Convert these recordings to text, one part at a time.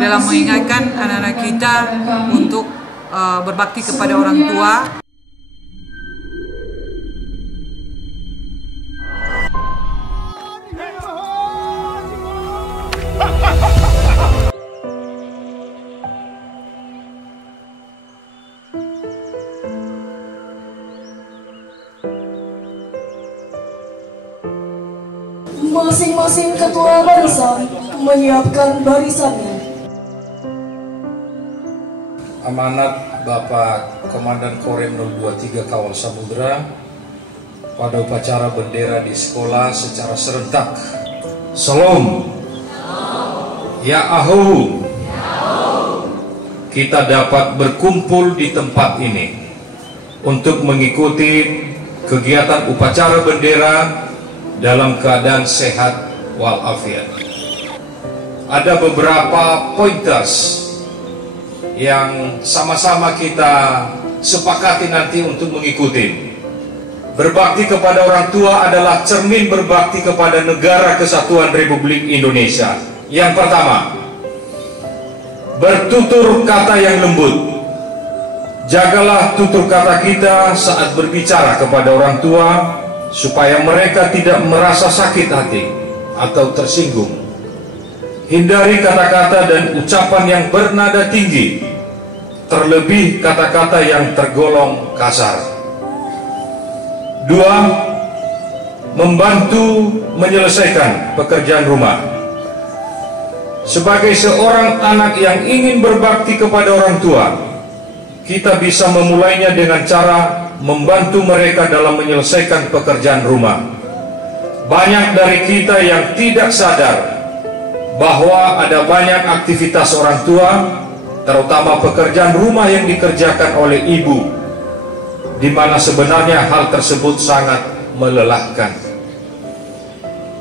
dalam mengingatkan anak-anak kita untuk berbakti kepada orang tua. Masing-masing ketua barisan menyiapkan barisannya. Amanat Bapak Komandan Korem 023 Kawal Samudra pada upacara bendera di sekolah secara serentak. Salam. Ya Ahu. Kita dapat berkumpul di tempat ini untuk mengikuti kegiatan upacara bendera dalam keadaan sehat walafiat. Ada beberapa pointers yang sama-sama kita sepakati nanti untuk mengikuti. Berbakti kepada orang tua adalah cermin berbakti kepada Negara Kesatuan Republik Indonesia. Yang pertama, bertutur kata yang lembut. Jagalah tutur kata kita saat berbicara kepada orang tua, supaya mereka tidak merasa sakit hati atau tersinggung. Hindari kata-kata dan ucapan yang bernada tinggi, terlebih kata-kata yang tergolong kasar. 2. Membantu menyelesaikan pekerjaan rumah. Sebagai seorang anak yang ingin berbakti kepada orang tua, kita bisa memulainya dengan cara membantu mereka dalam menyelesaikan pekerjaan rumah. Banyak dari kita yang tidak sadar bahwa ada banyak aktivitas orang tua, terutama pekerjaan rumah yang dikerjakan oleh ibu, di mana sebenarnya hal tersebut sangat melelahkan.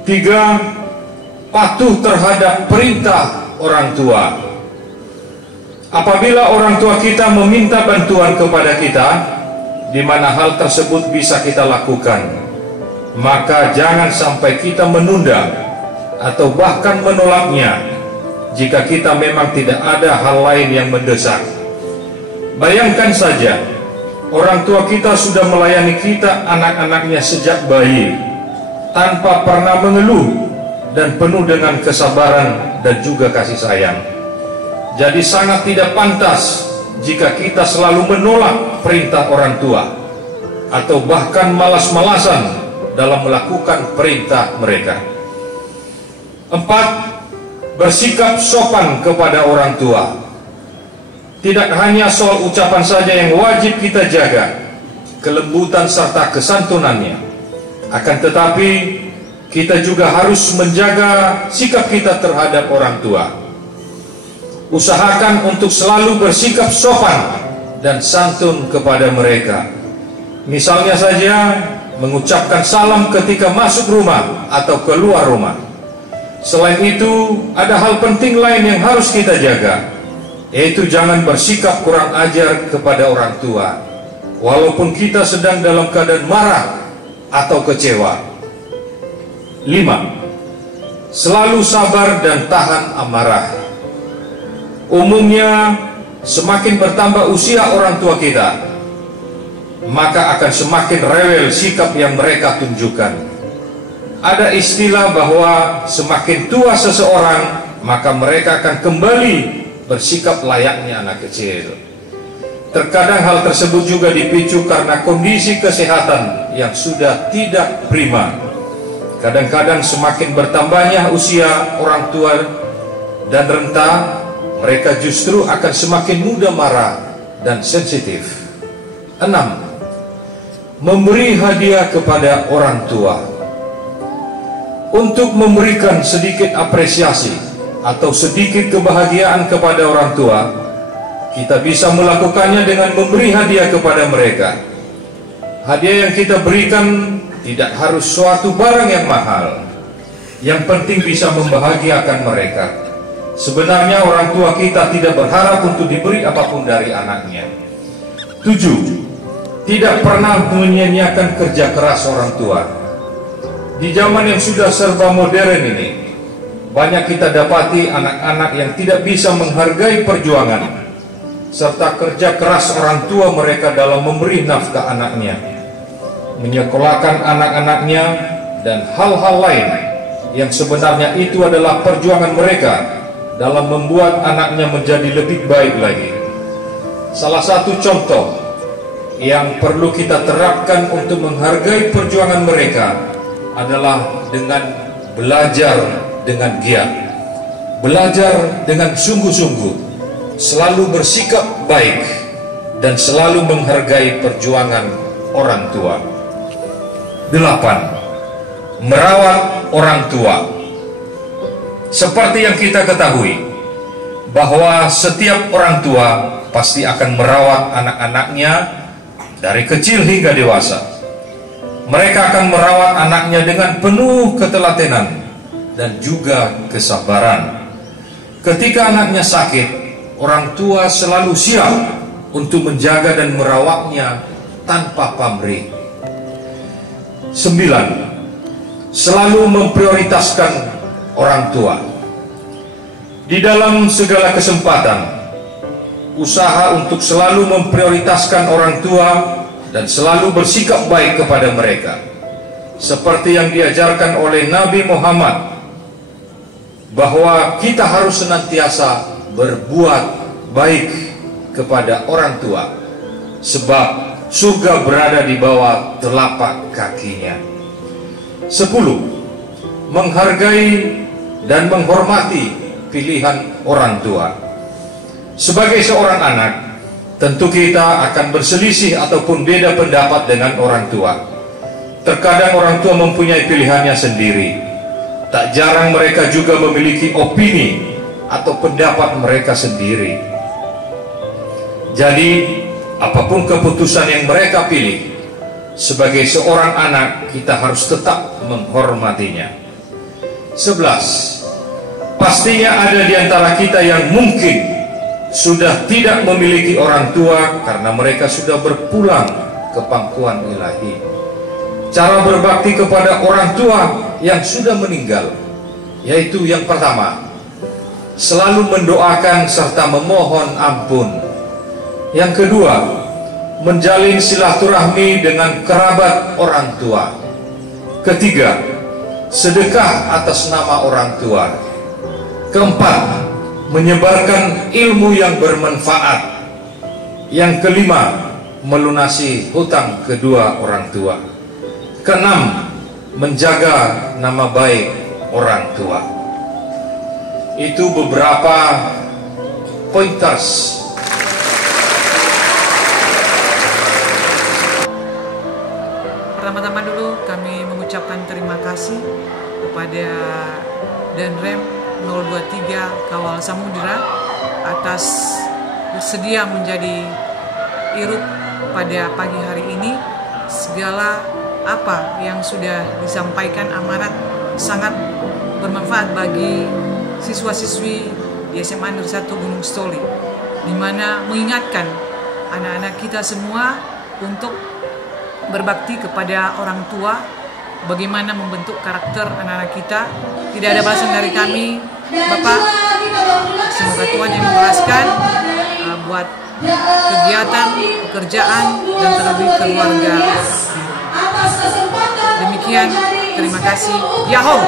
3. Patuh terhadap perintah orang tua. Apabila orang tua kita meminta bantuan kepada kita, di mana hal tersebut bisa kita lakukan, maka jangan sampai kita menunda atau bahkan menolaknya jika kita memang tidak ada hal lain yang mendesak. Bayangkan saja, orang tua kita sudah melayani kita, anak-anaknya sejak bayi, tanpa pernah mengeluh dan penuh dengan kesabaran dan juga kasih sayang. Jadi sangat tidak pantas jika kita selalu menolak perintah orang tua atau bahkan malas-malasan dalam melakukan perintah mereka. 4. Bersikap sopan kepada orang tua. Tidak hanya soal ucapan saja yang wajib kita jaga, kelembutan serta kesantunannya, akan tetapi kita juga harus menjaga sikap kita terhadap orang tua. Usahakan untuk selalu bersikap sopan dan santun kepada mereka. Misalnya saja mengucapkan salam ketika masuk rumah atau keluar rumah. Selain itu, ada hal penting lain yang harus kita jaga, yaitu jangan bersikap kurang ajar kepada orang tua, walaupun kita sedang dalam keadaan marah atau kecewa. 5. Selalu sabar dan tahan amarah. Umumnya, semakin bertambah usia orang tua kita, maka akan semakin rewel sikap yang mereka tunjukkan. Ada istilah bahwa semakin tua seseorang, maka mereka akan kembali bersikap layaknya anak kecil. Terkadang hal tersebut juga dipicu karena kondisi kesehatan yang sudah tidak prima. Kadang-kadang semakin bertambahnya usia orang tua dan renta, mereka justru akan semakin mudah marah dan sensitif. 6. Memberi hadiah kepada orang tua. Untuk memberikan sedikit apresiasi atau sedikit kebahagiaan kepada orang tua, kita bisa melakukannya dengan memberi hadiah kepada mereka. Hadiah yang kita berikan tidak harus suatu barang yang mahal. Yang penting bisa membahagiakan mereka. Sebenarnya orang tua kita tidak berharap untuk diberi apapun dari anaknya. 7. Tidak pernah menyia-nyiakan kerja keras orang tua. Di zaman yang sudah serba modern ini, banyak kita dapati anak-anak yang tidak bisa menghargai perjuangan serta kerja keras orang tua mereka dalam memberi nafkah anaknya, menyekolahkan anak-anaknya, dan hal-hal lain yang sebenarnya itu adalah perjuangan mereka dalam membuat anaknya menjadi lebih baik lagi. Salah satu contoh yang perlu kita terapkan untuk menghargai perjuangan mereka adalah dengan belajar dengan giat, belajar dengan sungguh-sungguh, selalu bersikap baik, dan selalu menghargai perjuangan orang tua. 8. Merawat orang tua. Seperti yang kita ketahui bahwa setiap orang tua pasti akan merawat anak-anaknya dari kecil hingga dewasa. Mereka akan merawat anaknya dengan penuh ketelatenan dan juga kesabaran. Ketika anaknya sakit, orang tua selalu siap untuk menjaga dan merawatnya tanpa pamrih. 9. Selalu memprioritaskan orang tua. Di dalam segala kesempatan, usaha untuk selalu memprioritaskan orang tua dan selalu bersikap baik kepada mereka, seperti yang diajarkan oleh Nabi Muhammad, bahwa kita harus senantiasa berbuat baik kepada orang tua, sebab surga berada di bawah telapak kakinya. 10. Menghargai dan menghormati pilihan orang tua. Sebagai seorang anak, tentu kita akan berselisih ataupun beda pendapat dengan orang tua. Terkadang orang tua mempunyai pilihannya sendiri. Tak jarang mereka juga memiliki opini atau pendapat mereka sendiri. Jadi, apapun keputusan yang mereka pilih, sebagai seorang anak kita harus tetap menghormatinya. 11. Pastinya ada di antara kita yang mungkin sudah tidak memiliki orang tua karena mereka sudah berpulang ke pangkuan ilahi. Cara berbakti kepada orang tua yang sudah meninggal, yaitu yang pertama, selalu mendoakan serta memohon ampun. Yang kedua, menjalin silaturahmi dengan kerabat orang tua. Ketiga, sedekah atas nama orang tua. Keempat, menyebarkan ilmu yang bermanfaat. Yang kelima, melunasi hutang kedua orang tua. Keenam, menjaga nama baik orang tua. Itu beberapa pointers. Pertama-tama dulu kami mengucapkan terima kasih kepada Danrem 023 Kawal Samudra atas bersedia menjadi irut pada pagi hari ini. Segala apa yang sudah disampaikan amanat sangat bermanfaat bagi siswa-siswi di SMA Negeri 1 Gunung Stoli, di mana mengingatkan anak-anak kita semua untuk berbakti kepada orang tua, bagaimana membentuk karakter anak-anak kita. Tidak ada balasan dari kami, Bapak. Semoga Tuhan yang membalaskan buat kegiatan, pekerjaan, dan terlebih keluarga. Demikian, terima kasih. Yahoo!